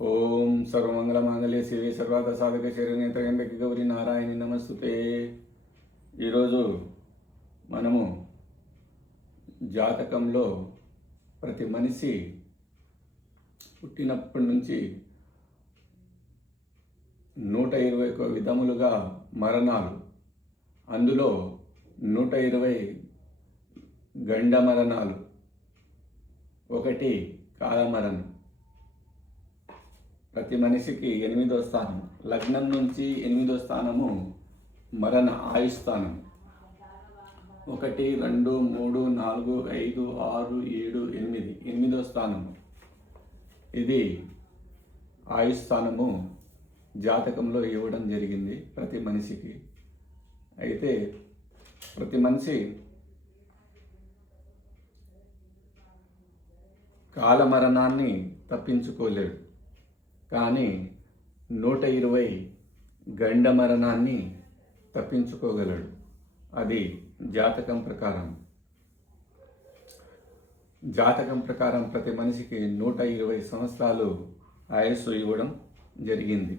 ఓం సర్వమంగళ మాంగళ్య శివే సర్వాత సాధక శరణ్య గౌరి నారాయణి నమస్తుతే. ఈరోజు మనము జాతకంలో ప్రతి మనిషి పుట్టినప్పటి నుంచి నూట ఇరవై ఒక విధములుగా మరణాలు. అందులో నూట ఇరవై గండ మరణాలు ఒకటి కాలమరణం. ప్రతి మనిషికి ఎనిమిదో స్థానం. లగ్నం నుంచి ఎనిమిదో స్థానము మరణ ఆయుస్థానం. ఒకటి రెండు మూడు నాలుగు ఐదు ఆరు ఏడు ఎనిమిది. ఎనిమిదో స్థానము ఇది ఆయుస్థానము జాతకంలో ఇవ్వడం జరిగింది ప్రతి మనిషికి. అయితే ప్రతి మనిషి కాలమరణాన్ని తప్పించుకోలేడు. కానీ నూట ఇరవై గండ మరణాన్ని తప్పించుకోగలడు. అది జాతకం ప్రకారం. జాతకం ప్రకారం ప్రతి మనిషికి నూట ఇరవై సంవత్సరాలు ఆయస్సు ఇవ్వడం జరిగింది.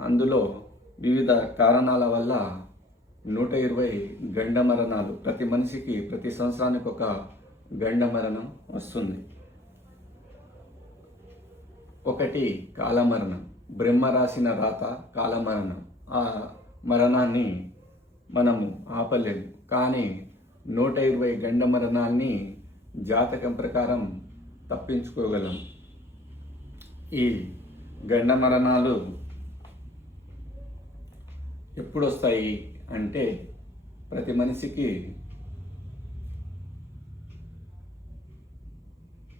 అందులో వివిధ కారణాల వల్ల నూట ఇరవై గండ మరణాలు ప్రతి మనిషికి ప్రతి సంవత్సరానికి ఒక గండ మరణం వస్తుంది. ఒకటి కాలమరణం. బ్రహ్మ రాసిన రాత కాలమరణం. ఆ మరణాన్ని మనము ఆపలేదు కానీ నూట ఇరవై గండ మరణాన్ని జాతకం ప్రకారం తప్పించుకోగలం. ఈ గండ మరణాలు ఎప్పుడొస్తాయి అంటే ప్రతి మనిషికి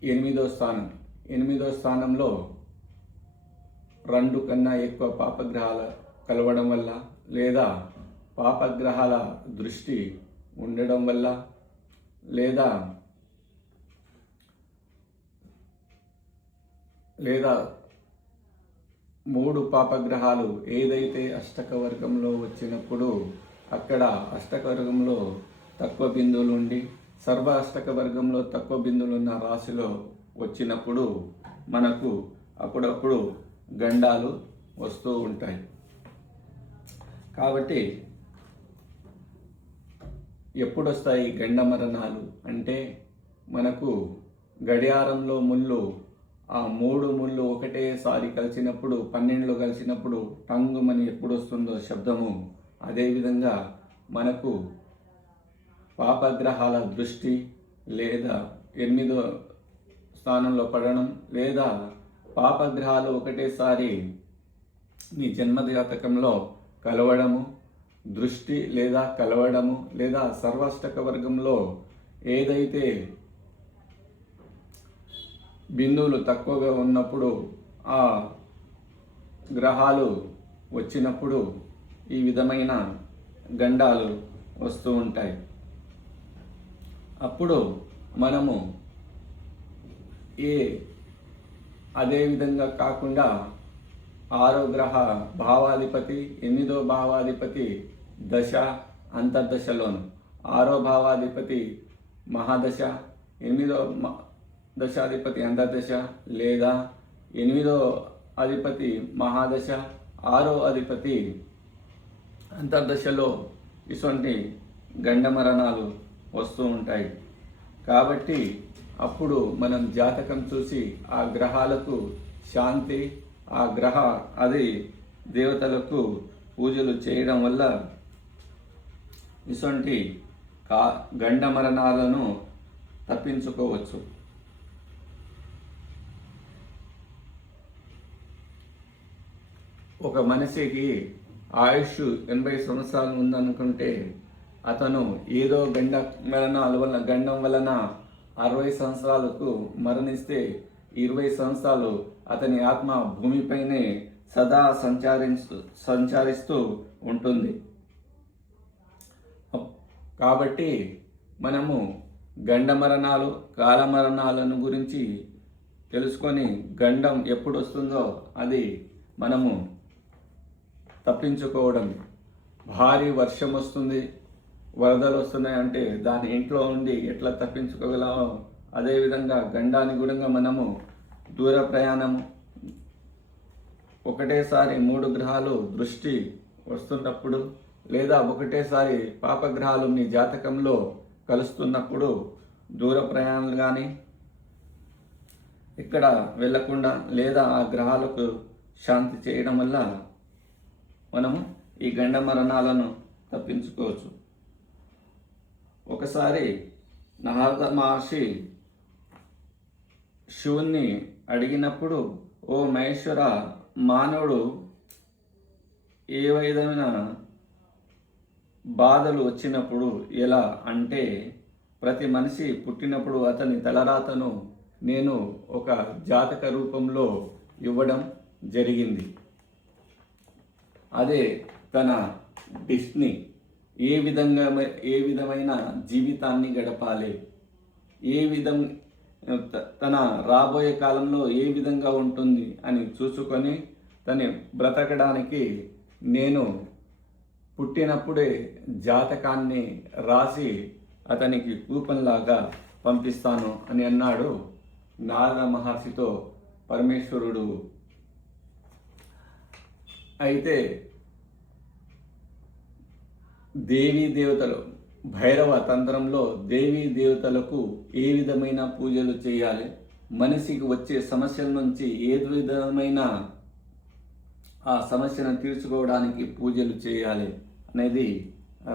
ఎనిమిదో స్థానం. ఎనిమిదో స్థానంలో రెండు కన్నా ఎక్కువ పాపగ్రహాల కలవడం వల్ల లేదా పాపగ్రహాల దృష్టి ఉండడం వల్ల లేదా లేదా మూడు పాపగ్రహాలు ఏదైతే అష్టక వర్గంలో వచ్చినప్పుడు అక్కడ అష్టక వర్గంలో తక్కువ బిందువులు ఉండి సర్వ అష్టక వర్గంలో తక్కువ బిందువులు ఉన్న రాశిలో వచ్చినప్పుడు మనకు అప్పుడప్పుడు గండాలు వస్తూ ఉంటాయి. కాబట్టి ఎప్పుడొస్తాయి గండ మరణాలు అంటే మనకు గడియారంలో ముళ్ళు ఆ మూడు ముళ్ళు ఒకటేసారి కలిసినప్పుడు పన్నెండులో కలిసినప్పుడు టంగుమని ఎప్పుడు వస్తుందో శబ్దము అదేవిధంగా మనకు పాపగ్రహాల దృష్టి లేదా ఎనిమిదో స్థానంలో పడడం లేదా పాపగ్రహాలు ఒకటేసారి మీ జన్మజాతకంలో కలవడము దృష్టి లేదా కలవడము లేదా సర్వాష్టక వర్గంలో ఏదైతే బిందువులు తక్కువగా ఉన్నప్పుడు ఆ గ్రహాలు వచ్చినప్పుడు ఈ విధమైన గండాలు వస్తూ ఉంటాయి. అప్పుడు మనము ఏ అదేవిధంగా కాకుండా ఆరో గ్రహ భావాధిపతి ఎనిమిదో భావాధిపతి దశ అంతర్దశలోను. ఆరో భావాధిపతి మహాదశ ఎనిమిదో మ- దశాధిపతి అంతర్దశ లేదా ఎనిమిదో అధిపతి మహాదశ ఆరో అధిపతి అంతర్దశలో ఇటువంటి గండ మరణాలు వస్తూ ఉంటాయి. కాబట్టి అప్పుడు మనం జాతకం చూసి ఆ గ్రహాలకు శాంతి ఆ గ్రహ అది దేవతలకు పూజలు చేయడం వల్ల ఇటువంటి కా గండ మరణాలను తప్పించుకోవచ్చు. ఒక మనిషికి ఆయుష్ ఎనభై సంవత్సరాలు ఉందనుకుంటే అతను ఏదో గండ మరణాల వలన గండం వలన అరవై సంవత్సరాలకు మరణిస్తే ఇరవై సంవత్సరాలు అతని ఆత్మ భూమిపైనే సదా సంచరిస్తూ సంచరిస్తూ ఉంటుంది. కాబట్టి మనము గండ మరణాలు కాల మరణాలను గురించి తెలుసుకొని గండం ఎప్పుడు వస్తుందో అది మనము తప్పించుకోవడం. భారీ వర్షం వస్తుంది వరదలు వస్తున్నాయంటే దాని ఇంట్లో ఉండి ఎట్లా తప్పించుకోగలమో అదేవిధంగా గండాన్ని కూడా మనము దూర ప్రయాణం ఒకటేసారి మూడు గ్రహాలు దృష్టి వస్తున్నప్పుడు లేదా ఒకటేసారి పాపగ్రహాలు మీ జాతకంలో కలుస్తున్నప్పుడు దూర ప్రయాణాలు కానీ ఇక్కడ వెళ్ళకుండా లేదా ఆ గ్రహాలకు శాంతి చేయడం వల్ల మనము ఈ గండ మరణాలను తప్పించుకోవచ్చు. ఒకసారి నారద మహర్షి శివుణ్ణి అడిగినప్పుడు ఓ మహేశ్వర మానవుడు ఏ విధమైన బాధలు వచ్చినప్పుడు ఎలా అంటే ప్రతి మనిషి పుట్టినప్పుడు అతని తలరాతను నేను ఒక జాతక రూపంలో ఇవ్వడం జరిగింది. అదే తన డిస్నీ ఏ విధంగా ఏ విధమైన జీవితాన్ని గడపాలి? ఏ విధం త- తన రాబోయే కాలంలో ఏ విధంగా ఉంటుంది అని చూసుకొని తను బ్రతకడానికి నేను పుట్టినప్పుడే జాతకాన్ని రాసి అతనికి కూపన్లాగా పంపిస్తాను అని అన్నాడు నారద మహర్షితో పరమేశ్వరుడు. అయితే దేవీ దేవతలు భైరవ తంత్రంలో దేవీ దేవతలకు ఏ విధమైన పూజలు చేయాలి? మనిషికి వచ్చే సమస్యల నుంచి ఏ విధమైన ఆ సమస్యను తీర్చుకోవడానికి పూజలు చేయాలి అనేది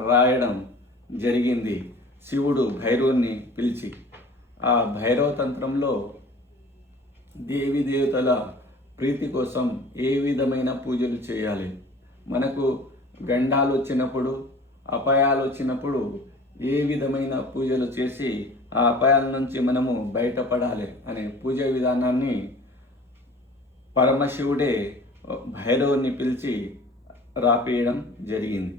రాయడం జరిగింది. శివుడు భైరవుని పిలిచి ఆ భైరవ తంత్రంలో దేవి దేవతల ప్రీతి కోసం ఏ విధమైన పూజలు చేయాలి? మనకు గండాలు వచ్చినప్పుడు అపాయాలు వచ్చినప్పుడు ఏ విధమైన పూజలు చేసి ఆ అపాయాల నుంచి మనము బయటపడాలి అనే పూజ విధానాన్ని పరమశివుడే భైరవుని పిలిచి రాపేయడం జరిగింది.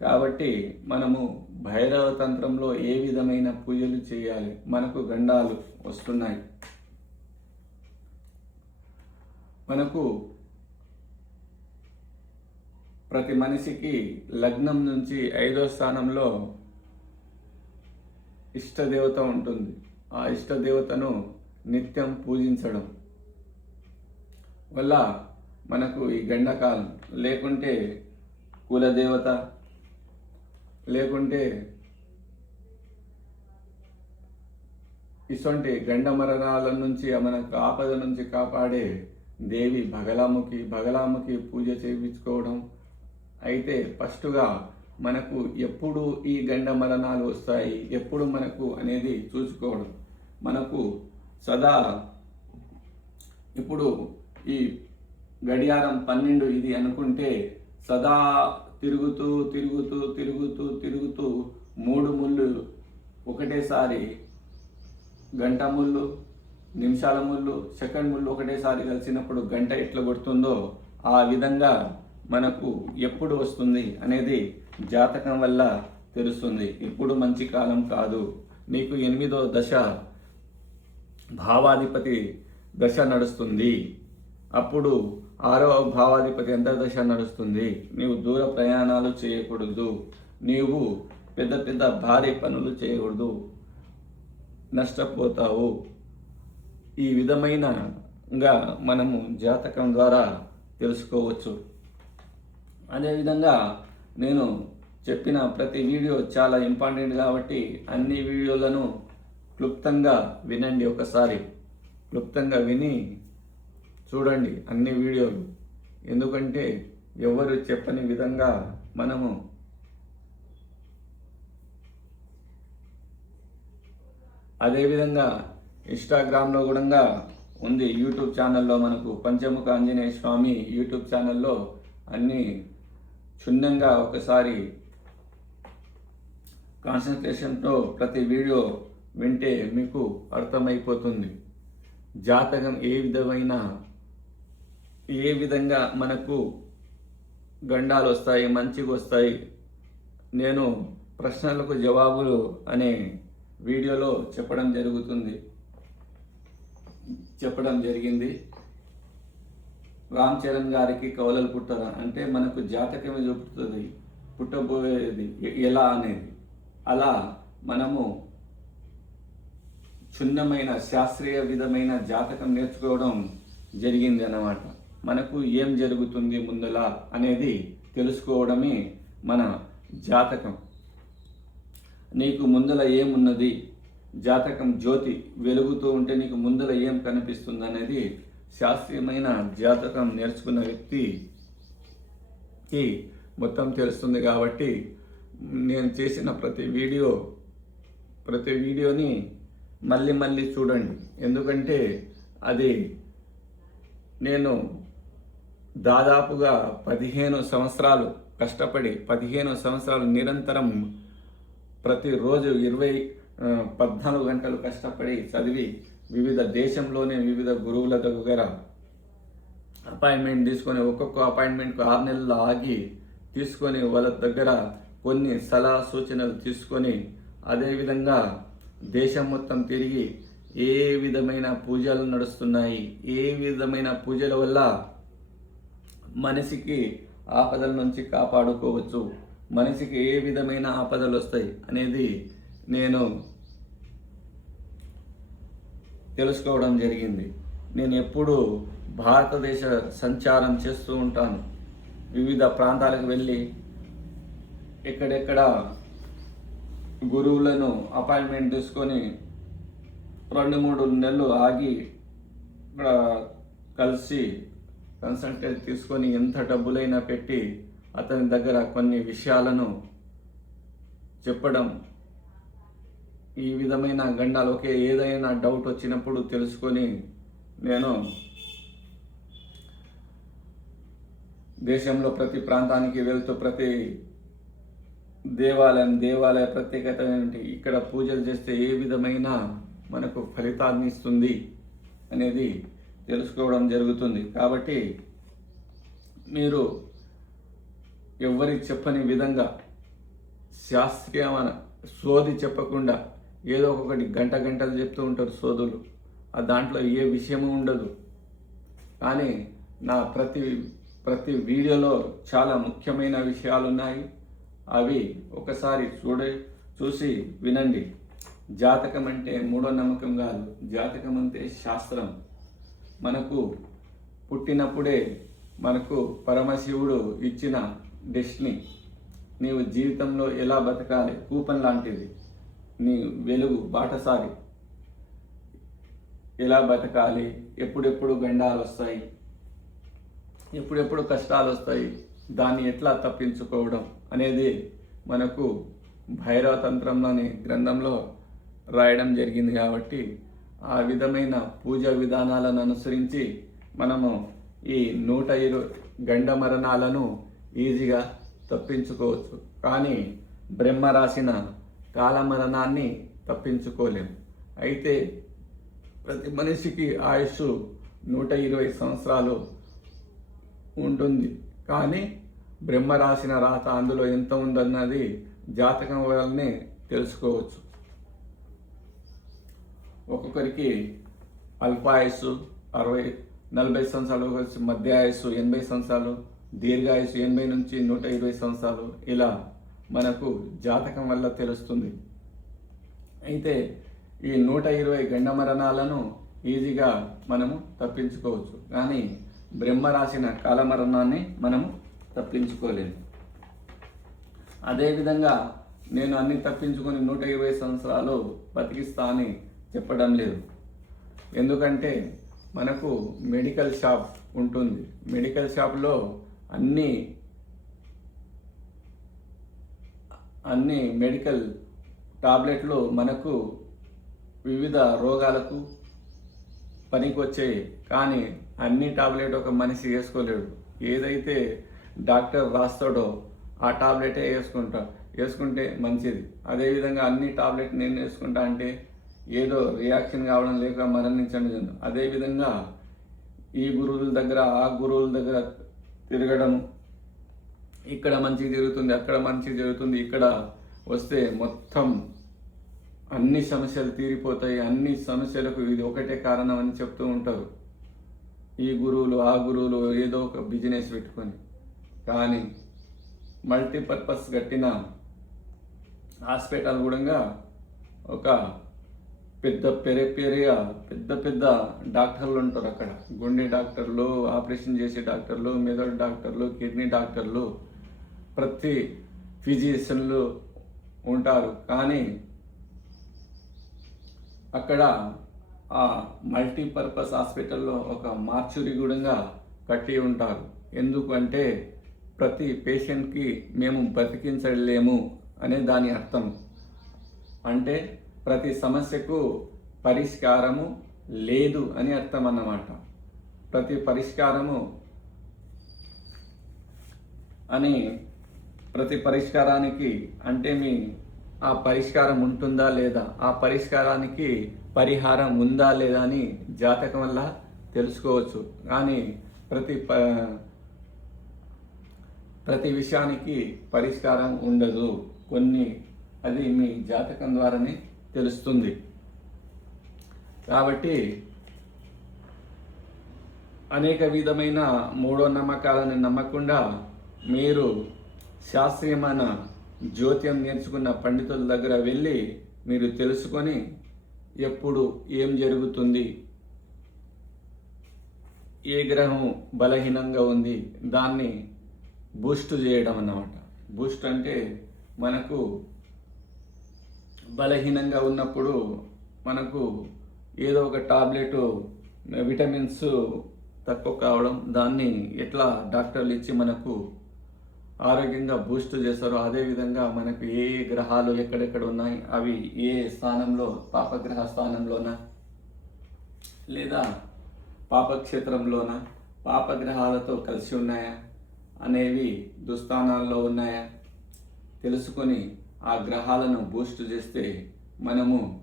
కాబట్టి మనము భైరవ తంత్రంలో ఏ విధమైన పూజలు చేయాలి? మనకు గండాలు వస్తున్నాయి. మనకు ప్రతి మనిషికి లగ్నం నుంచి ఐదో స్థానంలో ఇష్టదేవత ఉంటుంది. ఆ ఇష్టదేవతను నిత్యం పూజించడం వల్ల మనకు ఈ గండకాలం లేకుంటే కులదేవత లేకుంటే ఇటువంటి గండ మరణాల నుంచి మనకు ఆపద నుంచి కాపాడే దేవి భగలాముఖి బగలాముఖి పూజ చేయించుకోవడం అయితే ఫస్ట్గా మనకు ఎప్పుడు ఈ గండ మరణాలు వస్తాయి ఎప్పుడు మనకు అనేది చూసుకోవడం. మనకు సదా ఇప్పుడు ఈ గడియారం పన్నెండు ఇది అనుకుంటే సదా తిరుగుతూ తిరుగుతూ తిరుగుతూ తిరుగుతూ మూడు ముళ్ళు ఒకటేసారి గంట ముళ్ళు నిమిషాల ముళ్ళు సెకండ్ ముళ్ళు ఒకటేసారి కలిసినప్పుడు గంట ఎట్లా కొడుతుందో ఆ విధంగా మనకు ఎప్పుడు వస్తుంది అనేది జాతకం వల్ల తెలుస్తుంది. ఇప్పుడు మంచి కాలం కాదు. నీకు ఎనిమిదో దశ భావాధిపతి దశ నడుస్తుంది. అప్పుడు ఆరవ భావాధిపతి అంతర్దశ నడుస్తుంది? నీవు దూర ప్రయాణాలు చేయకూడదు. నీవు పెద్ద పెద్ద భారీ పనులు చేయకూడదు. నష్టపోతావు. ఈ విధమైనగా మనము జాతకం ద్వారా తెలుసుకోవచ్చు. అదేవిధంగా నేను చెప్పిన ప్రతి వీడియో చాలా ఇంపార్టెంట్ కాబట్టి అన్ని వీడియోలను క్లుప్తంగా వినండి ఒకసారి. క్లుప్తంగా విని చూడండి అన్ని వీడియోలు. ఎందుకంటే ఎవరు చెప్పని విధంగా మనము అదేవిధంగా ఇన్స్టాగ్రామ్లో కూడా ఉంది యూట్యూబ్ ఛానల్లో మనకు పంచముఖ ఆంజనేయ స్వామి యూట్యూబ్ ఛానల్లో అన్నీ క్షుణ్ణంగా ఒకసారి కాన్సన్ట్రేషన్తో ప్రతి వీడియో వింటే మీకు అర్థమైపోతుంది. జాతకం ఏ విధమైన ఏ విధంగా మనకు గండాలు వస్తాయి మంచిగా వస్తాయి నేను ప్రశ్నలకు జవాబులు అనే వీడియోలో చెప్పడం జరుగుతుంది. చెప్పడం జరిగింది. రామ్ చరణ్ గారికి కవలలు పుట్టరా అంటే మనకు జాతకమే చూపుతుంది పుట్టబోయేది ఎలా అనేది. అలా మనము క్షుణ్ణమైన శాస్త్రీయ విధమైన జాతకం నేర్చుకోవడం జరిగింది అన్నమాట. మనకు ఏం జరుగుతుంది ముందల అనేది తెలుసుకోవడమే మన జాతకం. నీకు ముందల ఏమున్నది? జాతకం జ్యోతి వెలుగుతూ ఉంటే నీకు ముందల ఏం కనిపిస్తుంది అనేది శాస్త్రీయమైన జాతకం నేర్చుకున్న వ్యక్తికి మొత్తం తెలుస్తుంది కాబట్టి నేను చేసిన ప్రతి వీడియో ప్రతి వీడియోని మళ్ళీ మళ్ళీ చూడండి. ఎందుకంటే అది నేను దాదాపుగా పదిహేను సంవత్సరాలు కష్టపడి పదిహేను సంవత్సరాలు నిరంతరం ప్రతిరోజు ఇరవై పద్నాలుగు గంటలు కష్టపడి చదివి వివిధ దేశంలోనే వివిధ గురువుల దగ్గర అపాయింట్మెంట్ తీసుకొని ఒక్కొక్క అపాయింట్మెంట్కి ఆరు నెలలు ఆగి తీసుకొని వాళ్ళ దగ్గర కొన్ని సలహా సూచనలు తీసుకొని అదేవిధంగా దేశం మొత్తం తిరిగి ఏ విధమైన పూజలు నడుస్తున్నాయి ఏ విధమైన పూజల వల్ల మనిషికి ఆపదల నుంచి కాపాడుకోవచ్చు మనిషికి ఏ విధమైన ఆపదలు వస్తాయి అనేది నేను తెలుసుకోవడం జరిగింది. నేను ఎప్పుడూ భారతదేశ సంచారం చేస్తూ ఉంటాను. వివిధ ప్రాంతాలకు వెళ్ళి ఎక్కడెక్కడ గురువులను అపాయింట్మెంట్ తీసుకొని రెండు మూడు నెలలు ఆగి ఇక్కడ కలిసి కన్సల్టెంట్ తీసుకొని ఎంత డబ్బులైనా పెట్టి అతని దగ్గర కొన్ని విషయాలను చెప్పడం ఈ విధమైన గండాలు ఒకే ఏదైనా డౌట్ వచ్చినప్పుడు తెలుసుకొని నేను దేశంలో ప్రతి ప్రాంతానికి వెళ్తూ ప్రతి దేవాలయం దేవాలయ ప్రత్యేకత ఏంటి ఇక్కడ పూజలు చేస్తే ఏ విధమైన మనకు ఫలితాన్ని ఇస్తుంది అనేది తెలుసుకోవడం జరుగుతుంది. కాబట్టి మీరు ఎవరి చెప్పని విధంగా శాస్త్రీయమైన సోది చెప్పకుండా ఏదో ఒకటి గంట గంటలు చెప్తూ ఉంటారు సోదులు ఆ దాంట్లో ఏ విషయము ఉండదు. కానీ నా ప్రతి ప్రతి వీడియోలో చాలా ముఖ్యమైన విషయాలు ఉన్నాయి అవి ఒకసారి చూడ చూసి వినండి. జాతకం అంటే మూఢో నమ్మకం కాదు. జాతకం అంటే శాస్త్రం. మనకు పుట్టినప్పుడే మనకు పరమశివుడు ఇచ్చిన డెస్టినీ. నీవు జీవితంలో ఎలా బతకాలి? కూపన్ లాంటిది. నీ వెలుగు బాటసారి. ఎలా బతకాలి? ఎప్పుడెప్పుడు గండాలు వస్తాయి? ఎప్పుడెప్పుడు కష్టాలు వస్తాయి? దాన్ని ఎట్లా తప్పించుకోవడం అనేది మనకు భైరవ తంత్రంలోని గ్రంథంలో రాయడం జరిగింది కాబట్టి ఆ విధమైన పూజా విధానాలను అనుసరించి మనము ఈ నూట ఇరవై గండ మరణాలను ఈజీగా తప్పించుకోవచ్చు. కానీ బ్రహ్మ రాసిన కాలమరణాన్ని తప్పించుకోలేము అయితే ప్రతి మనిషికి ఆయుష్ నూట ఇరవై సంవత్సరాలు ఉంటుంది. కానీ బ్రహ్మ రాసిన రాత అందులో ఎంత ఉందన్నది జాతకం వల్లనే తెలుసుకోవచ్చు. ఒక్కొక్కరికి అల్పాయస్సు అరవై నలభై సంవత్సరాలు మధ్య ఆయుస్సు ఎనభై సంవత్సరాలు దీర్ఘాయుస్సు ఎనభై నుంచి నూట ఇరవై సంవత్సరాలు ఇలా మనకు జాతకం వల్ల తెలుస్తుంది. అయితే ఈ నూట ఇరవై గండ మరణాలను ఈజీగా మనము తప్పించుకోవచ్చు. కానీ బ్రహ్మ రాసిన కాలమరణాన్ని మనము తప్పించుకోలేము. అదేవిధంగా నేను అన్ని తప్పించుకొని నూట ఇరవై సంవత్సరాలు బతికిస్తా అని చెప్పడం లేదు. ఎందుకంటే మనకు మెడికల్ షాప్ ఉంటుంది. మెడికల్ షాప్లో అన్ని అన్ని మెడికల్ టాబ్లెట్లు మనకు వివిధ రోగాలకు పనికొచ్చాయి. కానీ అన్ని టాబ్లెట్ ఒక మనిషి వేసుకోలేడు. ఏదైతే డాక్టర్ రాస్తాడో ఆ టాబ్లెటే వేసుకుంటా. వేసుకుంటే మంచిది. అదేవిధంగా అన్ని టాబ్లెట్ నేను వేసుకుంటా అంటే ఏదో రియాక్షన్ కావడం లేక మరణించడం అదేవిధంగా ఈ గురువుల దగ్గర ఆ గురువుల దగ్గర తిరగడం ఇక్కడ మంచిగా జరుగుతుంది అక్కడ మంచిగా జరుగుతుంది ఇక్కడ వస్తే మొత్తం అన్ని సమస్యలు తీరిపోతాయి అన్ని సమస్యలకు ఇది ఒకటే కారణం అని చెప్తూ ఉంటారు. ఈ గురువులు ఆ గురువులు ఏదో ఒక బిజినెస్ పెట్టుకొని కానీ మల్టీపర్పస్ కట్టిన హాస్పిటల్ కూడా ఒక పెద్ద పెరే పెరిగా పెద్ద పెద్ద డాక్టర్లు ఉంటారు అక్కడ. గుండె డాక్టర్లు ఆపరేషన్ చేసే డాక్టర్లు మెదడు డాక్టర్లు కిడ్నీ డాక్టర్లు ప్రతి ఫిజిషియన్లు ఉంటారు. కానీ అక్కడ ఆ మల్టీపర్పస్ హాస్పిటల్లో ఒక మార్చురి గూడంగా కట్టి ఉంటారు. ఎందుకంటే ప్రతి పేషెంట్కి మేము బ్రతికించలేము అనే దాని అర్థం. అంటే ప్రతి సమస్యకు పరిష్కారము లేదు అని అర్థం అన్నమాట. ప్రతి పరిష్కారము అని ప్రతి పరిష్కారానికి అంటే మీ ఆ పరిష్కారం ఉంటుందా లేదా ఆ పరిష్కారానికి పరిహారం ఉందా లేదా అని జాతకం వల్ల తెలుసుకోవచ్చు. కానీ ప్రతి ప ప్రతి విషయానికి పరిష్కారం ఉండదు. కొన్ని అది మీ జాతకం ద్వారానే తెలుస్తుంది. కాబట్టి అనేక విధమైన మూఢో నమ్మకాలను నమ్మకుండా మీరు శాస్త్రీయమైన జ్యోతియం నేర్చుకున్న పండితుల దగ్గర వెళ్ళి మీరు తెలుసుకొని ఎప్పుడు ఏం జరుగుతుంది ఏ గ్రహం బలహీనంగా ఉంది దాన్ని బూస్ట్ చేయడం అన్నమాట. బూస్ట్ అంటే మనకు బలహీనంగా ఉన్నప్పుడు మనకు ఏదో ఒక టాబ్లెట్ విటమిన్స్ తక్కువ కావడం దాన్ని ఎట్లా డాక్టర్లు ఇచ్చి మనకు ఆరోగ్యంగా బూస్ట్ చేస్తారో అదేవిధంగా మనకు ఏ ఏ గ్రహాలు ఎక్కడెక్కడ ఉన్నాయి అవి ఏ స్థానంలో పాపగ్రహ స్థానంలోనా? లేదా పాపక్షేత్రంలోనా? పాపగ్రహాలతో కలిసి ఉన్నాయా? అనేవి దుస్థానాల్లో ఉన్నాయా? తెలుసుకొని ఆ గ్రహాలను బూస్ట్ చేస్తే మనము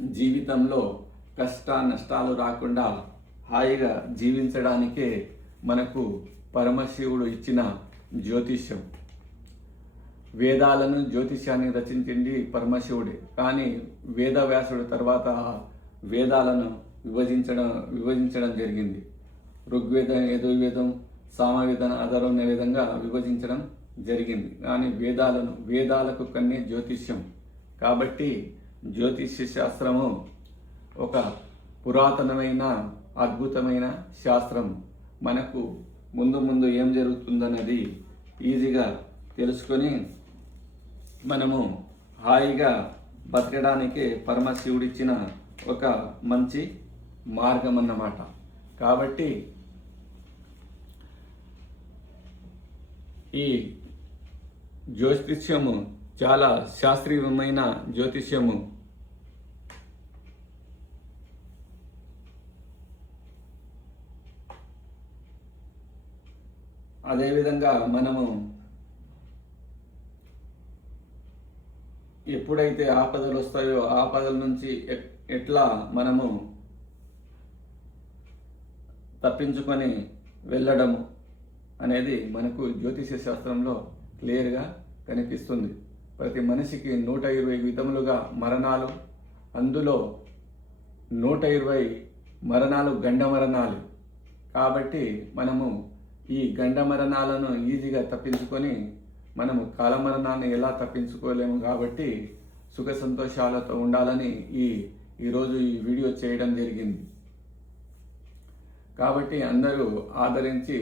జీవితంలో కష్ట నష్టాలు రాకుండా హాయిగా జీవించడానికే మనకు పరమశివుడు ఇచ్చిన జ్యోతిష్యం. వేదాలను జ్యోతిష్యాన్ని రచించింది పరమశివుడే. కానీ వేదవ్యాసుడు తర్వాత వేదాలను విభజించడం విభజించడం జరిగింది. ఋగ్వేదం యజుర్వేదం సామవేదం ఆధారం అనే విధంగా విభజించడం జరిగింది. కానీ వేదాలను వేదాలకు కన్నే జ్యోతిష్యం. కాబట్టి జ్యోతిష్య శాస్త్రము ఒక పురాతనమైన అద్భుతమైన శాస్త్రం మనకు ముందు ముందు ఏం జరుగుతుందన్నది ఈజీగా తెలుసుకొని మనము హాయిగా బతకడానికి పరమశివుడిచ్చిన ఒక మంచి మార్గం అన్నమాట కాబట్టి ఈ జ్యోతిష్యము చాలా శాస్త్రీయమైన జ్యోతిష్యము అదేవిధంగా మనము ఎప్పుడైతే ఆపదలు వస్తాయో ఆపదల నుంచి ఎట్లా మనము తప్పించుకొని వెళ్ళడము అనేది మనకు జ్యోతిష శాస్త్రంలో క్లియర్గా కనిపిస్తుంది. ప్రతి మనిషికి నూట ఇరవై విధములుగా మరణాలు అందులో నూట ఇరవై మరణాలు గండ మరణాలు కాబట్టి మనము ఈ గండ మరణాలను ఈజీగా తప్పించుకొని మనము కాలమరణాన్ని ఎలా తప్పించుకోలేము కాబట్టి సుఖ సంతోషాలతో ఉండాలని ఈ ఈరోజు ఈ వీడియో చేయడం జరిగింది. కాబట్టి అందరూ ఆదరించి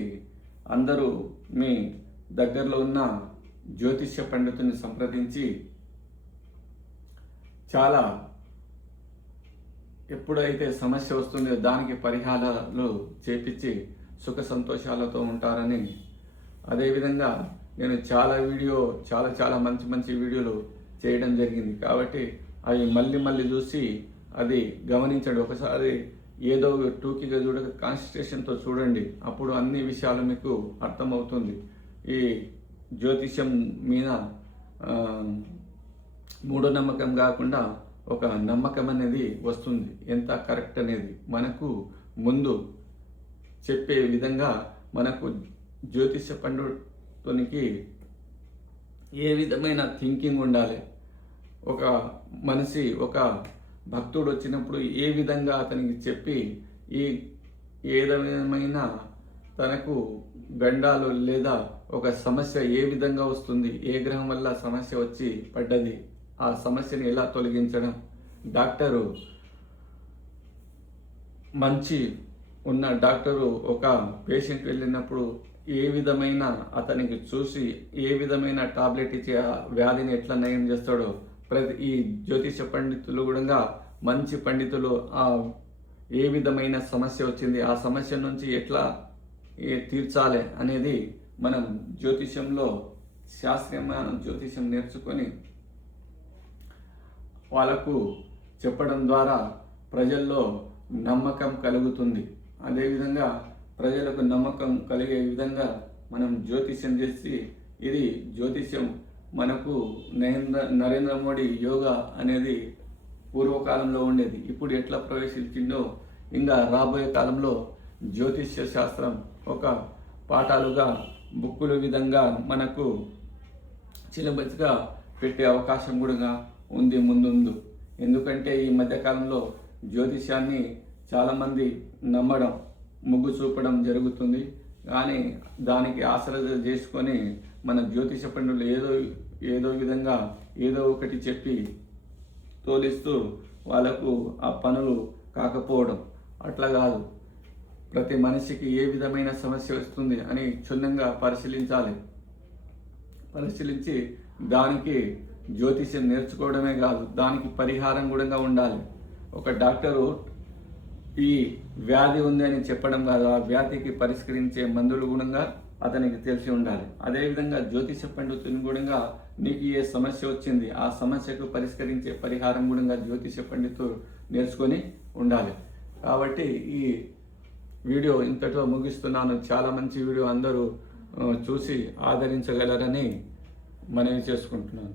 అందరూ మీ దగ్గరలో ఉన్న జ్యోతిష్య పండితుని సంప్రదించి చాలా ఎప్పుడైతే సమస్య వస్తుందో దానికి పరిహారాలు చేపించి సుఖ సంతోషాలతో ఉంటారని. అదేవిధంగా నేను చాలా వీడియో చాలా చాలా మంచి మంచి వీడియోలు చేయడం జరిగింది. కాబట్టి అవి మళ్ళీ మళ్ళీ చూసి అది గమనించండి. ఒకసారి ఏదో టూకీగా చూడక కాన్సన్ట్రేషన్తో చూడండి. అప్పుడు అన్ని విషయాలు మీకు అర్థమవుతుంది. ఈ జ్యోతిష్యం మీద మూఢనమ్మకం కాకుండా ఒక నమ్మకం అనేది వస్తుంది. ఎంత కరెక్ట్ అనేది మనకు ముందు చెప్పే విధంగా మనకు జ్యోతిష పండితునికి ఏ విధమైన థింకింగ్ ఉండాలి? ఒక మనిషి ఒక భక్తుడు వచ్చినప్పుడు ఏ విధంగా అతనికి చెప్పి ఈ ఏ విధమైన తనకు గండాలు లేదా ఒక సమస్య ఏ విధంగా వస్తుంది? ఏ గ్రహం వల్ల సమస్య వచ్చి పడ్డది? ఆ సమస్యని ఎలా తొలగించడం? డాక్టరు మంచి ఉన్న డాక్టరు ఒక పేషెంట్ వెళ్ళినప్పుడు ఏ విధమైన అతనికి చూసి ఏ విధమైన టాబ్లెట్ ఇచ్చి ఆ వ్యాధిని ఎట్లా నయం చేస్తాడో ప్రతి ఈ జ్యోతిష పండితులు కూడా మంచి పండితులు ఆ ఏ విధమైన సమస్య వచ్చింది ఆ సమస్య నుంచి ఎట్లా తీర్చాలి అనేది మనం జ్యోతిషంలో శాస్త్రీయమైన జ్యోతిషం నేర్చుకొని వాళ్ళకు చెప్పడం ద్వారా ప్రజల్లో నమ్మకం కలుగుతుంది. అదేవిధంగా ప్రజలకు నమ్మకం కలిగే విధంగా మనం జ్యోతిష్యం చేసి ఇది జ్యోతిష్యం మనకు నరేంద్ర నరేంద్ర మోడీ యోగా అనేది పూర్వకాలంలో ఉండేది. ఇప్పుడు ఎట్లా ప్రవేశించిందో ఇంకా రాబోయే కాలంలో జ్యోతిష్య శాస్త్రం ఒక పాఠాలుగా బుక్కుల విధంగా మనకు సిలబస్గా పెట్టే అవకాశం కూడా ఉంది ముందుందు. ఎందుకంటే ఈ మధ్యకాలంలో జ్యోతిష్యాన్ని చాలామంది నమ్మడం మొగ్గు చూపడం జరుగుతుంది. కానీ దానికి ఆశ్రద చేసుకొని మన జ్యోతిష పండులు ఏదో ఏదో విధంగా ఏదో ఒకటి చెప్పి తోలిస్తూ వాళ్ళకు ఆ పనులు కాకపోవడం అట్లా కాదు. ప్రతి మనిషికి ఏ విధమైన సమస్య వస్తుంది అని క్షుణ్ణంగా పరిశీలించాలి. పరిశీలించి దానికి జ్యోతిష్యం నేర్చుకోవడమే కాదు దానికి పరిహారం కూడా ఉండాలి. ఒక డాక్టరు ఈ వ్యాధి ఉంది అని చెప్పడం కాదు ఆ వ్యాధికి పరిష్కరించే మందులు గుణంగా అతనికి తెలిసి ఉండాలి. అదేవిధంగా జ్యోతిష పండితుని గుణంగా నీకు ఏ సమస్య వచ్చింది ఆ సమస్యకు పరిష్కరించే పరిహారం గుణంగా జ్యోతిష పండితుడు నేర్చుకొని ఉండాలి. కాబట్టి ఈ వీడియో ఇంతట్లో ముగిస్తున్నాను. చాలా మంచి వీడియో అందరూ చూసి ఆదరించగలరని మనవి చేసుకుంటున్నాను.